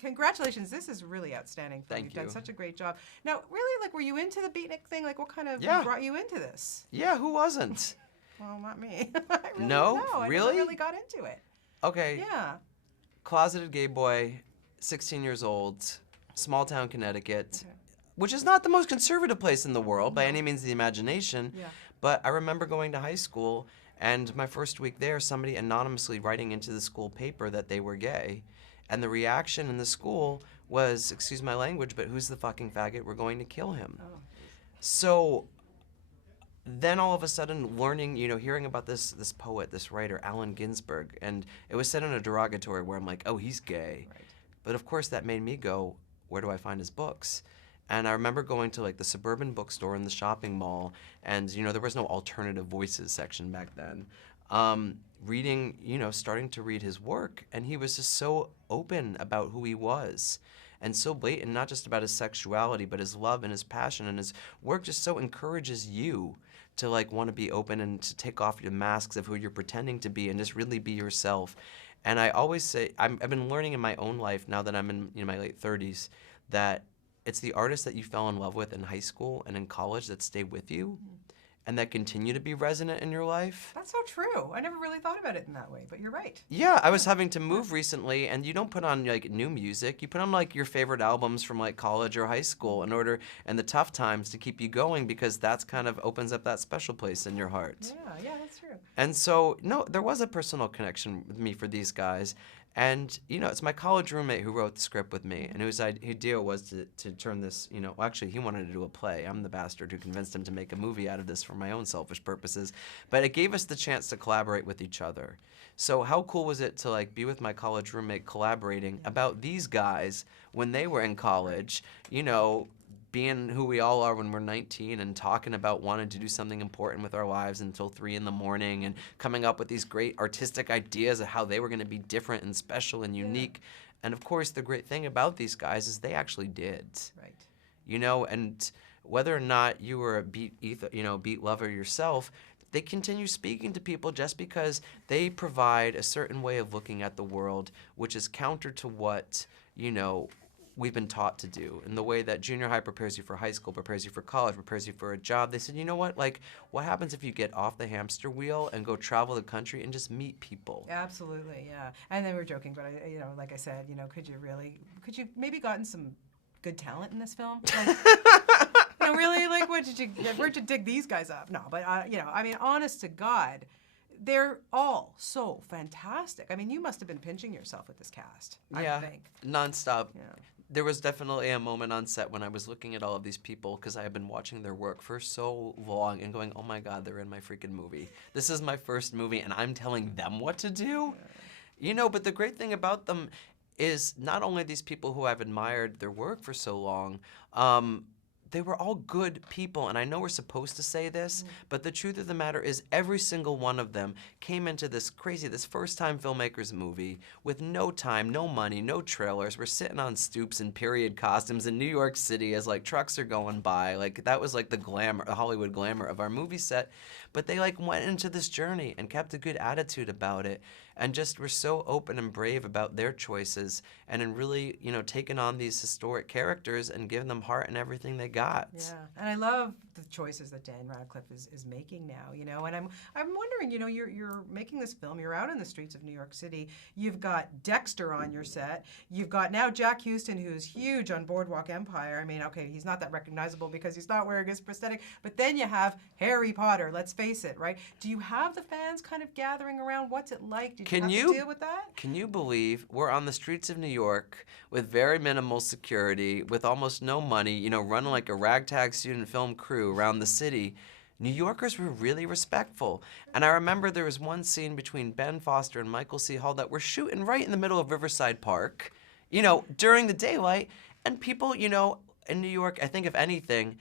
Congratulations, this is really outstanding. Thank You've you. done such a great job. Now, really, like, were you into the beatnik thing? Like, what kind of Yeah. brought you into this? Yeah, who wasn't? Well, not me. I really, No? I Really? never really got into it. Okay. Yeah. Closeted gay boy, 16 years old, small town Connecticut, Okay. which is not the most conservative place in the world by any means of the imagination. Yeah. But I remember going to high school, and my first week there, somebody anonymously writing into the school paper that they were gay. And the reaction in the school was, excuse my language, but who's the fucking faggot? We're going to kill him. Oh. So then all of a sudden learning, hearing about this poet, this writer, Allen Ginsberg, and it was said in a derogatory where I'm like, oh, he's gay. Right. But of course that made me go, where do I find his books? And I remember going to like the suburban bookstore in the shopping mall, and there was no alternative voices section back then. Reading, starting to read his work, and he was just so open about who he was, and so blatant, not just about his sexuality, but his love and his passion, and his work just so encourages you to like want to be open and to take off your masks of who you're pretending to be and just really be yourself. And I always say, I've been learning in my own life now that I'm in my late 30s, that it's the artists that you fell in love with in high school and in college that stay with you and that continue to be resonant in your life. That's so true. I never really thought about it in that way, but you're right. Yeah, I was having to move recently, and you don't put on like new music. You put on like your favorite albums from like college or high school in order, and the tough times to keep you going, because that's kind of opens up that special place in your heart. Yeah, that's true. And so, no, there was a personal connection with me for these guys. And, it's my college roommate who wrote the script with me, and whose idea was to turn this, well, actually, he wanted to do a play. I'm the bastard who convinced him to make a movie out of this for my own selfish purposes. But it gave us the chance to collaborate with each other. So how cool was it to, like, be with my college roommate collaborating about these guys when they were in college, being who we all are when we're 19 and talking about wanting to do something important with our lives until 3 in the morning and coming up with these great artistic ideas of how they were going to be different and special and unique. And of course, the great thing about these guys is they actually did. Right. And whether or not you were a beat lover yourself, they continue speaking to people just because they provide a certain way of looking at the world, which is counter to what, we've been taught to do. In the way that junior high prepares you for high school, prepares you for college, prepares you for a job, they said, you know what, like, what happens if you get off the hamster wheel and go travel the country and just meet people? Absolutely, yeah. And then we were joking, but like I said, could you maybe gotten some good talent in this film? Like, really, like, where'd you dig these guys up? No, but honest to God, they're all so fantastic. I mean, you must have been pinching yourself with this cast, I think. Nonstop. Yeah. There was definitely a moment on set when I was looking at all of these people, because I had been watching their work for so long and going, oh my God, they're in my freaking movie. This is my first movie and I'm telling them what to do? But the great thing about them is not only these people who I've admired their work for so long, they were all good people, and I know we're supposed to say this, but the truth of the matter is every single one of them came into this first-time filmmakers movie with no time, no money, no trailers. We're sitting on stoops in period costumes in New York City as like trucks are going by. Like that was like the glamour, the Hollywood glamour of our movie set. But they like went into this journey and kept a good attitude about it, and just were so open and brave about their choices, and in really, taking on these historic characters and giving them heart and everything they got. Yeah, and I love the choices that Dan Radcliffe is making now, and I'm wondering, you're making this film, you're out in the streets of New York City, you've got Dexter on your set, you've got now Jack Huston, who's huge on Boardwalk Empire. I mean, okay, he's not that recognizable because he's not wearing his prosthetic, but then you have Harry Potter, let's face it, right? Do you have the fans kind of gathering around? What's it like? Did you have to deal with that? Can you believe we're on the streets of New York with very minimal security, with almost no money, running like a ragtag student film crew around the city? New Yorkers were really respectful. And I remember there was one scene between Ben Foster and Michael C. Hall that we're shooting right in the middle of Riverside Park, during the daylight, and people, in New York, I think if anything,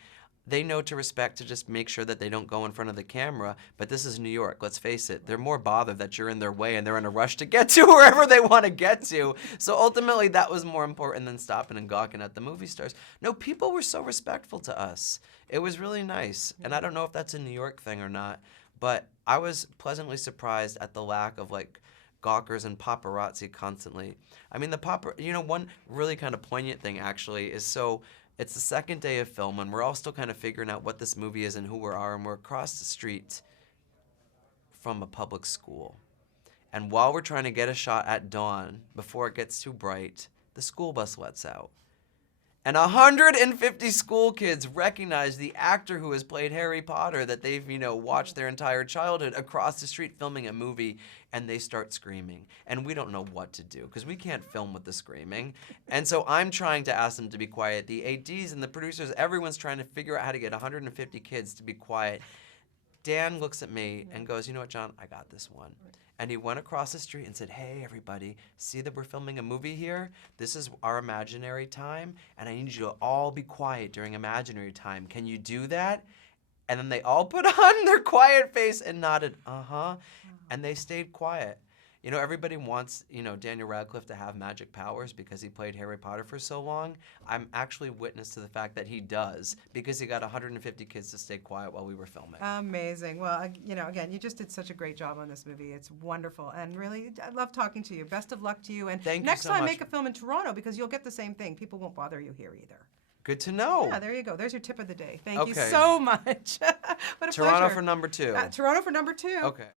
they know to respect, to just make sure that they don't go in front of the camera. But this is New York, let's face it. They're more bothered that you're in their way and they're in a rush to get to wherever they want to get to. So ultimately, that was more important than stopping and gawking at the movie stars. No, people were so respectful to us. It was really nice. And I don't know if that's a New York thing or not, but I was pleasantly surprised at the lack of, like, gawkers and paparazzi constantly. I mean, one really kind of poignant thing actually is it's the second day of film and we're all still kind of figuring out what this movie is and who we are, and we're across the street from a public school. And while we're trying to get a shot at dawn before it gets too bright, the school bus lets out. And 150 school kids recognize the actor who has played Harry Potter that they've, watched their entire childhood across the street filming a movie, and they start screaming. And we don't know what to do because we can't film with the screaming. And so I'm trying to ask them to be quiet. The ADs and the producers, everyone's trying to figure out how to get 150 kids to be quiet. Dan looks at me and goes, "You know what, John? I got this one." And he went across the street and said, "Hey, everybody, see that we're filming a movie here? This is our imaginary time, and I need you to all be quiet during imaginary time. Can you do that?" And then they all put on their quiet face and nodded, uh-huh, and they stayed quiet. Everybody wants, Daniel Radcliffe to have magic powers because he played Harry Potter for so long. I'm actually witness to the fact that he does because he got 150 kids to stay quiet while we were filming. Amazing. Well, again, you just did such a great job on this movie. It's wonderful. And really, I love talking to you. Best of luck to you. And next time, make a film in Toronto because you'll get the same thing. People won't bother you here either. Good to know. Yeah, there you go. There's your tip of the day. Thank you so much. What a Toronto pleasure. for number 2. Toronto for number 2. Okay.